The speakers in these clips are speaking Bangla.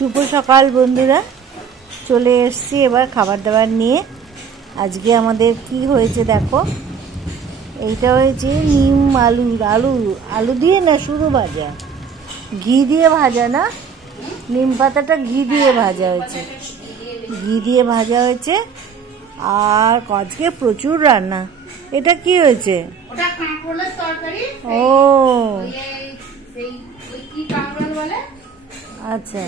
শুভ সকাল বন্ধুরা, চলে এসেছি এবার খাবার দাবার নিয়ে। আজকে আমাদের কি হয়েছে দেখো, এইটা হয়েছে নিম আলু আলু আলু দিয়ে না শুধু ভাজা, ঘি দিয়ে ভাজা না, নিম পাতাটা ঘি দিয়ে ভাজা হয়েছে, ঘি দিয়ে ভাজা হয়েছে। আর আজকে প্রচুর রান্না। এটা কি হয়েছে? ও আচ্ছা,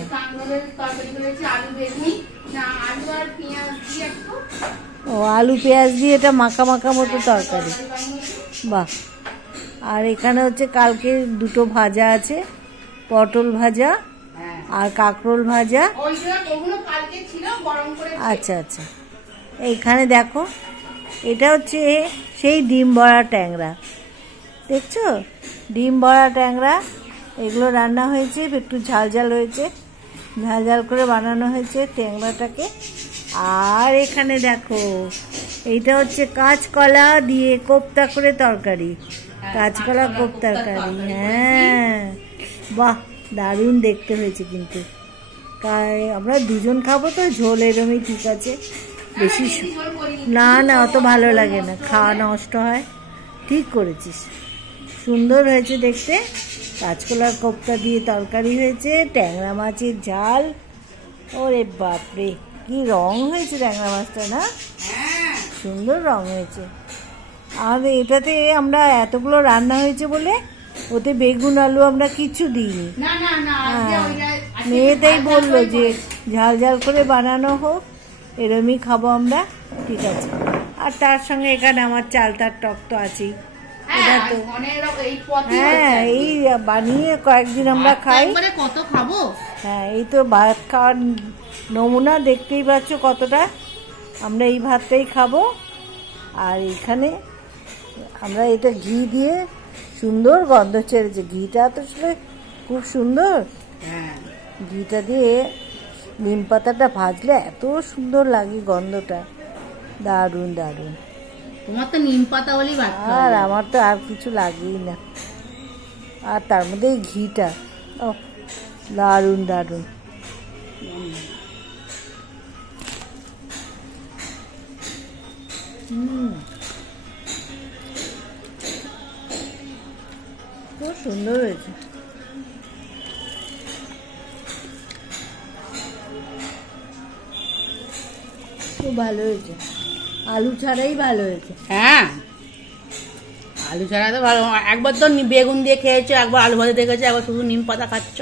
ও আলু পেঁয়াজ দিয়ে এটা মাখা মাখা মতো তরকারি, বাহ। আর এখানে হচ্ছে কালকে দুটো ভাজা আছে, পটল ভাজা আর কাঁকরোল ভাজা। আচ্ছা আচ্ছা, এইখানে দেখো এটা হচ্ছে সেই ডিম বড়া ট্যাংরা, দেখছো ডিম বড়া ট্যাংরা, এগুলো রান্না হয়েছে, একটু ঝাল ঝাল হয়েছে, ঝাল ঝাল করে বানানো হয়েছে ট্যাংরাটাকে। আর এখানে দেখো এইটা হচ্ছে কাঁচকলা দিয়ে কোপ্তা করে তরকারি, কাঁচকলা কোপ্তা তরকারি, হ্যাঁ বাহ দারুণ দেখতে হয়েছে। কিন্তু আমরা দুজন খাবো তো, ঝোল এরমই ঠিক আছে, বেশি না না অত ভালো লাগে না, খাওয়া নষ্ট হয়। ঠিক করেছিস, সুন্দর হয়েছে দেখতে। কাঁচকলার কোপ্তা দিয়ে তরকারি হয়েছে, ট্যাংরা মাছের ঝাল, ওরে বাপরে কি রং হয়েছে ট্যাংরা মাছটা, না সুন্দর রং হয়েছে। আর এটাতে আমরা এতগুলো রান্না হয়েছে বলে ওতে বেগুন আলু আমরা কিছু দিইনি। মেয়েটাই বললো যে ঝাল ঝাল করে বানানো হোক, এরমই খাবো আমরা, ঠিক আছে। আর তার সঙ্গে এখানে আমার চালতার টক তো আছেই, এটা তো হ্যাঁ এই বানিয়ে কয়েকদিন আমরা খাই, কত খাবো। হ্যাঁ এই তো ভাত খাওয়ার নমুনা, দেখতেই পাচ্ছ কতটা, আমরা এই ভাতটাই খাবো। আর এখানে আমরা এটা ঘি দিয়ে সুন্দর গন্ধ ছেড়েছে, ঘিটা তো খুব সুন্দর, ঘিটা দিয়ে নিম পাতাটা ভাজলে এত সুন্দর লাগে গন্ধটা, দারুণ দারুণ। তোমার তো নিম পাতা বলেই ভাত, আর আমার তো আর কিছু লাগেই না। আর তার মধ্যে এই ঘিটা, ও দারুণ দারুণ। খুব সুন্দর হয়েছে, খুব ভালো হয়েছে, আলু ছাড়াই ভালো হয়েছে। হ্যাঁ আলু ছাড়া তো ভালো। একবার তো বেগুন দিয়ে খেয়েছো, একবার আলু ভাজা দেখেছো, একবার শুধু নিম পাতা খাচ্ছ,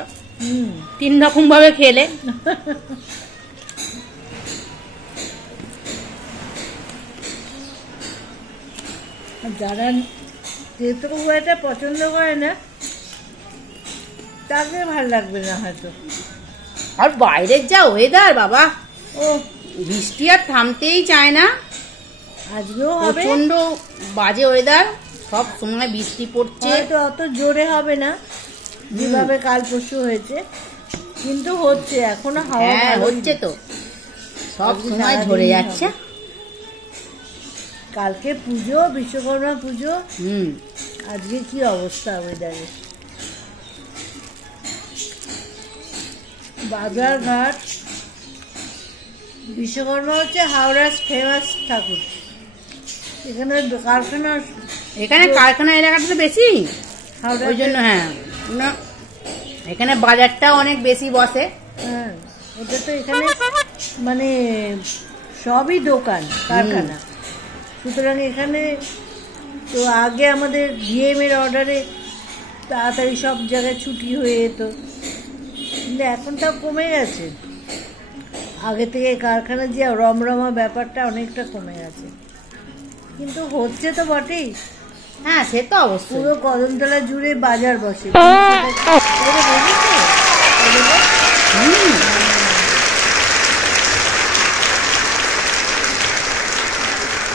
3 রকম ভাবে খেলে। যারা তেতো এটা পছন্দ করে না তাকে ভালো লাগবে না হয়তো। আর বাইরের যা ওয়েদার বাবা, ও বৃষ্টি আর থামতেই চায় না, আজকেও প্রচন্ড বাজে ওয়েদার, সব সময় বৃষ্টি পড়ছে। তো অত জোরে হবে না যেভাবে কাল পরশু হয়েছে, কিন্তু হচ্ছে এখনো, হাওয়া হচ্ছে তো, সব সময় ঝরে যাচ্ছে। কালকে পুজো, বিশ্বকর্মা পুজো, আজকে কি অবস্থা ওয়েদারে। বাজার ঘাট, বিশ্বকর্মা হচ্ছে হাওড়ার ফেমাস ঠাকুর, এখানে কারখানা, এখানে কারখানা এলাকাটা তো বেশি, ওই জন্য হ্যাঁ এখানে বাজারটা অনেক বেশি বসে। হ্যাঁ এটা তো এখানে মানে সবই দোকান কারখানা, সুতরাং এখানে তো আগে আমাদের ডিএম এর অর্ডারে তাড়াতাড়ি সব জায়গায় ছুটি হয়ে যেত, কিন্তু এখন তা কমে গেছে, আগে থেকে কারখানার যে রমরমা ব্যাপারটা অনেকটা কমে গেছে, কিন্তু হচ্ছে তো বটেই। হ্যাঁ সে তো অবশ্যই, পুরো কদমতলা জুড়ে বাজার বসে,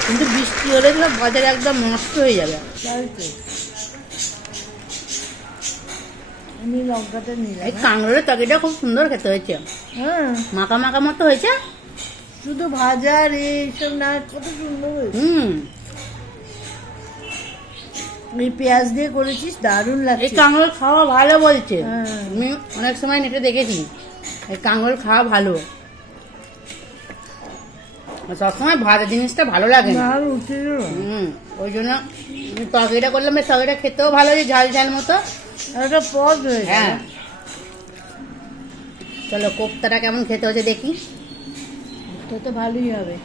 কিন্তু বৃষ্টি হলে তো বাজার একদম নষ্ট হয়ে যাবে। আমি লঙ্কাটা নিলাম। এই কাঁকরোলের তরকারিটা খুব সুন্দর খেতে হয়েছে, হ্যাঁ মাখা মাখা মতো হয়েছে, শুধু ভাজা আর এইসব না, কত সুন্দর হয়েছে। এই পেঁয়াজ দিয়ে করেছিস, দারুণ এই লাগছে। কাঁকরোল খাওয়া ভালো বলছে। হ্যাঁ। আমি অনেক সময় নেটে দেখেছি এই কাঁকরোল খাওয়া ভালো। সবসময় ভাজা জিনিসটা ভালো লাগে না। দারুণ ছিল। ওই জন্য তরকারিটা করলাম, বেশ তরকারিটা খেতেও ভালো হয়েছে, ঝাল ঝাল মতো। একটা পদ হয়েছে। হ্যাঁ, চলো কোপ্তাটা কেমন খেতে হচ্ছে দেখি। তো তো ভালোই হবে।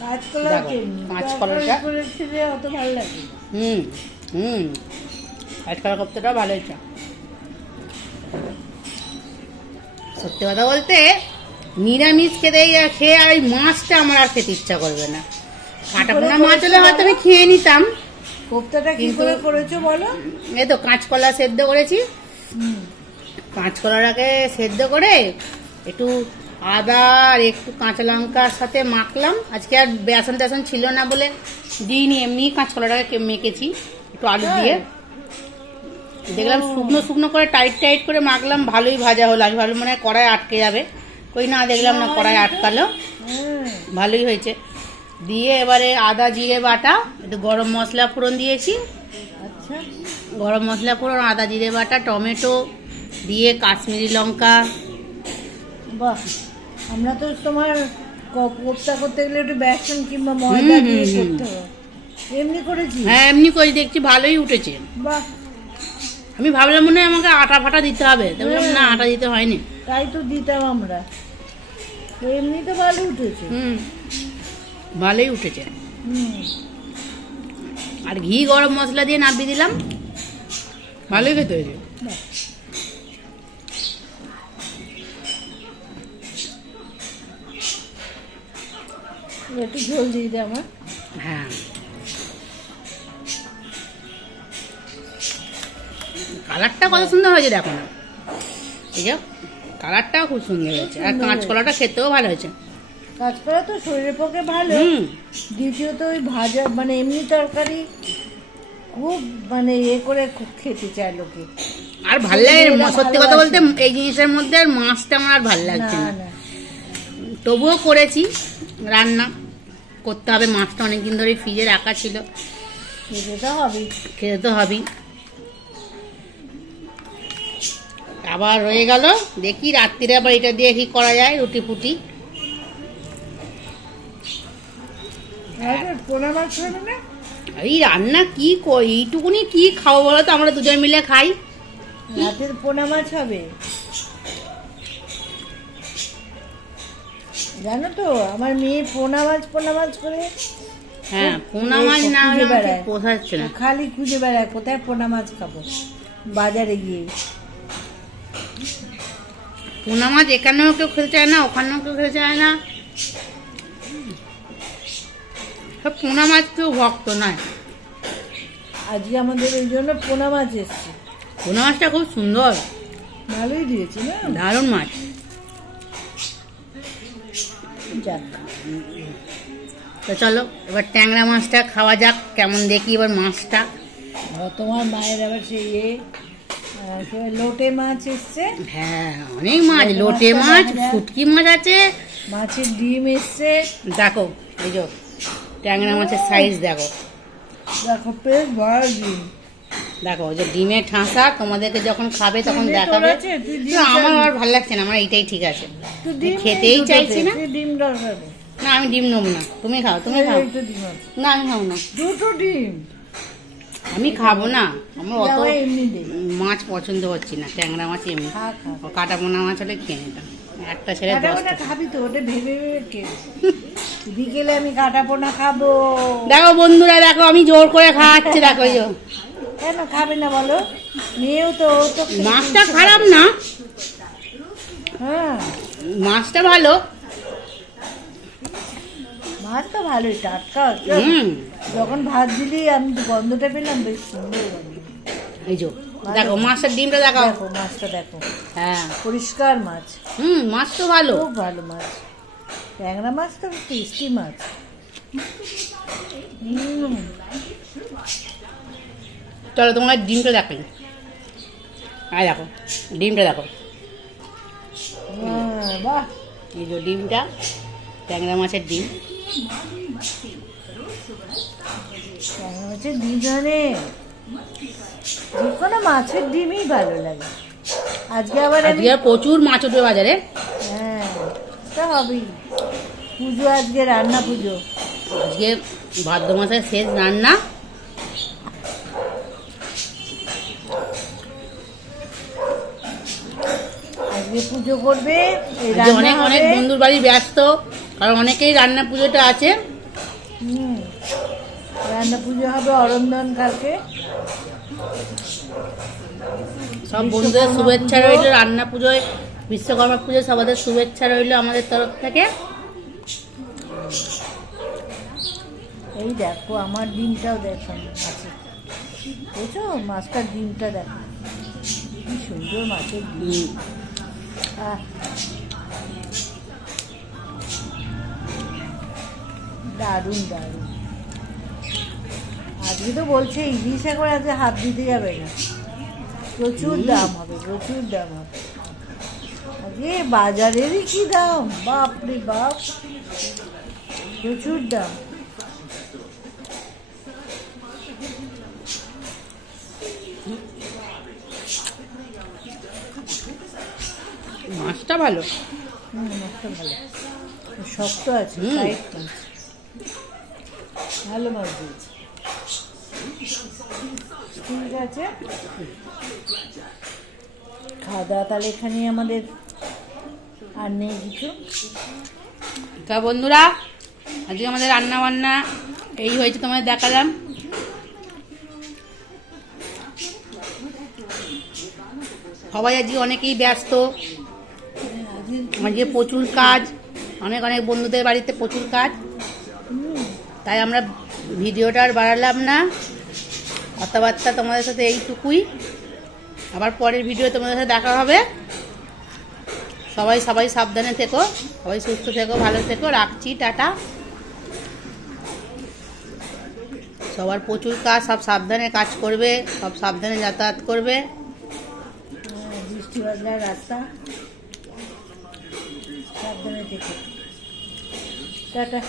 কাঁচকলা দেখো, কাঁচকলাটা করেছিলে অত ভালো লাগে। কাঁচকলা কোপ্তাটাও ভালো হয়েছে। সত্যি কথা বলতে নিরামিষ খেয়ে আর ওই মাছটা আমার আর খেতে ইচ্ছা করবে না। কাঁটাপোনা মাছ হলে হয়তো আমি খেয়ে নিতাম। কোপ্তাটা কি করে করেছো বলো? এই তো কাঁচকলা সেদ্ধ করেছি। কাঁচকলাটাকে সেদ্ধ করে একটু আদা আর একটু কাঁচা লঙ্কার সাথে মাখলাম। আজকে আর বেসন টেসন ছিল না বলে দিইনি, এমনি কাঁচকলাটাকে মেখেছি একটু আলু দিয়ে। দেখলাম শুকনো শুকনো করে টাইট টাইট করে মাখলাম, ভালোই ভাজা হলো। আমি ভালো মনে হয় কড়াই আটকে যাবে, কই না দেখলাম না কড়াই আটকালো, ভালোই হয়েছে। দিয়ে এবারে আদা জিরে বাটা, একটু গরম মশলা ফোড়ন দিয়েছি। আচ্ছা, গরম মশলা ফোড়ন, আদা জিরে বাটা, টমেটো দিয়ে কাশ্মীরি লঙ্কা। বাহ, আমরা তো তোমার কোপ্তা করতে গেলে একটু বেসন কিংবা ময়দা দিয়ে করতে হবে, এমনি করেছি। হ্যাঁ, এমনি করে দেখছি ভালোই উঠেছে। বাহ, আমি ভাবলাম মনে হয় আমাকে আটা ফাটা দিতে হবে, দেখলাম না আটা দিতে হয়নি। তাই তো দিতাম আমরা, তো এমনি তো ভালো উঠেছে। ভালোই উঠেছে। আর ঘি গরম মশলা দিয়ে নামিয়ে দিলাম, ভালোই খেতে হয়েছে। একটু ঝোল দিয়ে দে আমার। হ্যাঁ, কালারটা কত সুন্দর হয়েছে দেখো না, এই যে কালারটাও খুব সুন্দর হয়েছে। আর কাঁচকলাটা খেতেও ভালো হয়েছে। কাঁচকলা তো শরীরের পক্ষে ভালো। দ্বিতীয়ত ওই ভাজা মানে এমনি তরকারি খুব মানে করে খেতে চায় লোকে। আর ভাল লাগে সত্যি কথা বলতে এই জিনিসের মধ্যে আর মাছটা আমার আর ভাল লাগছে না। তবুও করেছি, রান্না করতে হবে। মাছটা অনেকদিন ধরে ফ্রিজে রাখা ছিল, খেতে তো হবেই। আবার রয়ে গেল, দেখি রাত্রিরে আবার এটা দিয়ে কি করা যায়, রুটি ফুটি। এই রান্না কি করি, এইটুকুনি কি খাবো বলো তো, আমরা দুজন মিলে খাই। রাতের পোনা মাছ হবে জানো তো, আমার মেয়ে পোনা মাছ করে। হ্যাঁ, পোনা মাছ না হলে পোষাচ্ছে না, খালি খুঁজে বেড়ায় কোথায় পোনা মাছ খাবো বাজারে গিয়ে। পোনা মাছ এখানেও কেউ খেতে চায় না, ওখানেও কেউ খেতে চায় না। সব পোনা মাছ কেউ ভক্ত নয়। আজকে আমাদের ওই জন্য পোনা মাছ এসছে। পোনা মাছটা খুব সুন্দর, ভালোই দিয়েছি না, দারুণ মাছ। যাক, তো চলো এবার ট্যাংরা মাছটা খাওয়া যাক, কেমন দেখি এবার মাছটা। তোমার মায়ের আবার সেই লোটে মাছ এসছে। হ্যাঁ, অনেক মাছ, লোটে মাছ, শুটকি মাছ আছে, মাছের ডিম এসছে। দেখো এই যে ট্যাংরা মাছের সাইজ দেখো, দেখো বেশ বড় ডিম। দেখো ওই যে ডিমের ঠাসা, তোমাদেরকে যখন খাবে তখন দেখাবে। আমার আর ভালো লাগছে না, আমার এইটাই ঠিক আছে, খেতেই চাইছি না। ডিম দরকার না, আমি ডিম নেবো না, তুমি খাও, তুমি খাও। না, আমি খাবো না, দুটো ডিম আমি খাবো না। আমার অত মাছ পছন্দ হচ্ছে না, ট্যাংরা মাছ এমনি। কাটা পোনা মাছ হলে খেয়ে নিতাম, একটা ছেড়ে খাবি তো, ওটা ভেবে ভেবে খেয়ে। বিকেলে আমি কাটা পোনা খাবো। দেখো বন্ধুরা, দেখো আমি জোর করে খাওয়াচ্ছি, দেখো। কেন খাবে না বলো, মেয়েও তো। মাছটা খারাপ না, হ্যাঁ মাছটা ভালো, মাছ তো ভালোই টাটকা। যখন ভাত দিলি আমি গন্ধটা পেলাম, বেশ সুন্দর গন্ধ। এই যে দেখো মাছের ডিমটা দেখো, মাছটা দেখো, হ্যাঁ পরিষ্কার মাছ। মাছ তো ভালো, খুব ভালো মাছ। ট্যাংরা মাছ তো টেস্টি মাছ। চলো তোমার ডিমটা দেখাই। দেখো ডিমটা দেখো, বাহ, এই যে ডিমটা, ট্যাংরা মাছের ডিম। ট্যাংরা মাছের ডিম মানে যে কোনো মাছের ডিমই ভালো লাগে। আজকে আবার আজকে প্রচুর মাছ উঠবে বাজারে। হ্যাঁ তা হবেই, পুজো আজকে, রান্না পুজো আজকে ভাদ্র মাসের শেষ রান্না। আজকে পুজো করবে, অনেক অনেক বন্ধুর বাড়ি ব্যস্ত, কারণ অনেকেই রান্না পুজোটা আছে। রান্না পুজো হবে অরন্দন কালকে। সব বন্ধুদের শুভেচ্ছা রইল রান্না পুজোয়, বিশ্বকর্মা পুজোয় সবাদের শুভেচ্ছা রইল আমাদের তরফ থেকে। এই দেখো আমার ডিমটাও দেখো আছে, বুঝছো মাছটার ডিমটা দেখো কি সুন্দর মাছের ডিম। দারুণ দারুণ। আজকে তো বলছে ইলিশ একবার আজকে হাত দিতে যাবে না, প্রচুর দাম হবে, প্রচুর দাম হবে। আজকে বাজারেরই কি দাম, বাপরে বাপ, প্রচুর দাম। মাছটা ভালো, মাছটা ভালো, শক্ত আছে, টাইট মাছ, ভালো মাছ দিয়েছে। ঠিক আছে, খাওয়া দাওয়া তাহলে এখানে আমাদের আর নেই কিছু। তা বন্ধুরা আজকে আমাদের রান্না বান্না এই হয়েছে, তোমাদের দেখালাম। সবাই আজকে অনেকেই ব্যস্ত, আজকে প্রচুর কাজ, অনেক অনেক বন্ধুদের বাড়িতে প্রচুর কাজ, তাই আমরা ভিডিওটা আর বাড়ালাম না। কথাবার্তা তোমাদের সাথে এইটুকুই, আবার পরের ভিডিও তোমাদের সাথে দেখা হবে। সবাই সবাই সাবধানে থেকো, সবাই সুস্থ থেকো, ভালো থেকো, রাখছি, টাটা। সবার প্রচুর কাজ, সব সাবধানে কাজ করবে, সব সাবধানে যাতায়াত করবে। বৃষ্টি বাদলার রাস্তা, সাবধানে থেকো, টাটা।